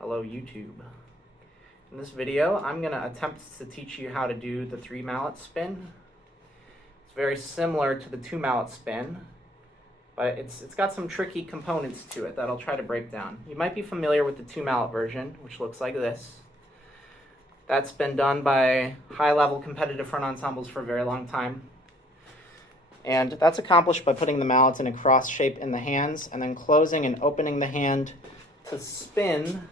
Hello YouTube. In this video, I'm going to attempt to teach you how to do the 3 mallet spin. It's very similar to the 2 mallet spin, but it's got some tricky components to it that I'll try to break down. You might be familiar with the 2 mallet version, which looks like this. That's been done by high-level competitive front ensembles for a very long time. And that's accomplished by putting the mallets in a cross shape in the hands and then closing and opening the hand to spin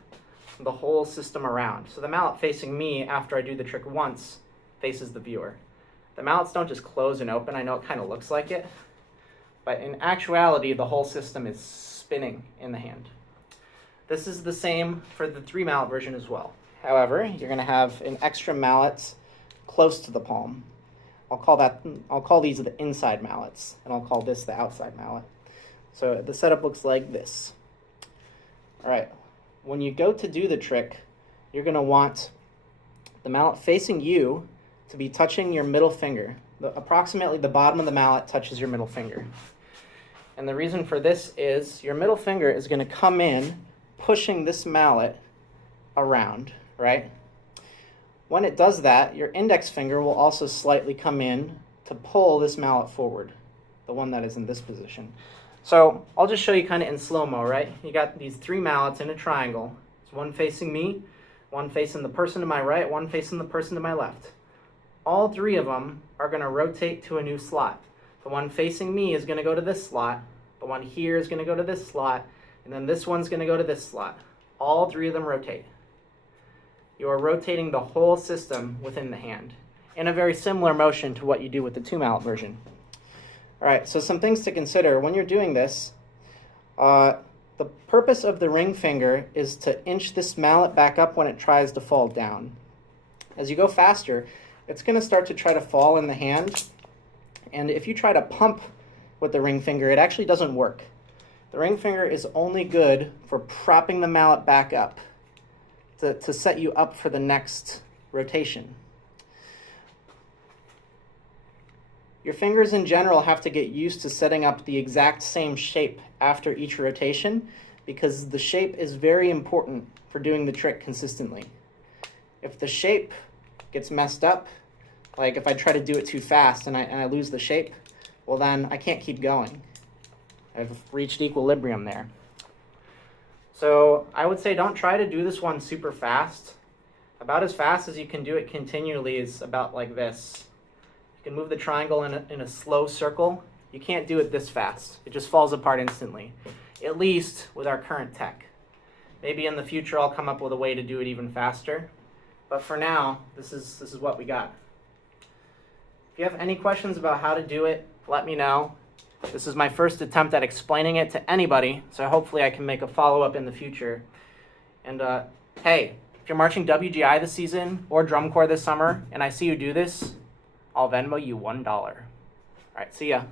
the whole system around. So the mallet facing me after I do the trick once faces the viewer. The mallets don't just close and open. I know it kind of looks like it, but in actuality, the whole system is spinning in the hand. This is the same for the 3 mallet version as well. However, you're going to have an extra mallet close to the palm. I'll call these the inside mallets, and I'll call this the outside mallet. So the setup looks like this. All right, when you go to do the trick, you're going to want the mallet facing you to be touching your middle finger. Approximately the bottom of the mallet touches your middle finger. And the reason for this is your middle finger is going to come in, pushing this mallet around, right? When it does that, your index finger will also slightly come in to pull this mallet forward, the one that is in this position. So I'll just show you kind of in slow-mo, right? You got these 3 mallets in a triangle. There's one facing me, one facing the person to my right, one facing the person to my left. All 3 of them are going to rotate to a new slot. The one facing me is going to go to this slot, the one here is going to go to this slot, and then this one's going to go to this slot. All 3 of them rotate. You are rotating the whole system within the hand in a very similar motion to what you do with the 2 mallet version. All right, so some things to consider when you're doing this. The purpose of the ring finger is to inch this mallet back up when it tries to fall down. As you go faster, it's going to start to try to fall in the hand, and if you try to pump with the ring finger, it actually doesn't work. The ring finger is only good for propping the mallet back up to set you up for the next rotation. Your fingers in general have to get used to setting up the exact same shape after each rotation because the shape is very important for doing the trick consistently. If the shape gets messed up, like if I try to do it too fast and I lose the shape, well then I can't keep going. I've reached equilibrium there. So I would say don't try to do this one super fast. About as fast as you can do it continually is about like this. You can move the triangle in a slow circle. You can't do it this fast. It just falls apart instantly, at least with our current tech. Maybe in the future I'll come up with a way to do it even faster. But for now, this is what we got. If you have any questions about how to do it, let me know. This is my first attempt at explaining it to anybody, so hopefully I can make a follow-up in the future. And hey, if you're marching WGI this season or drum corps this summer, and I see you do this, I'll Venmo you $1. All right, see ya.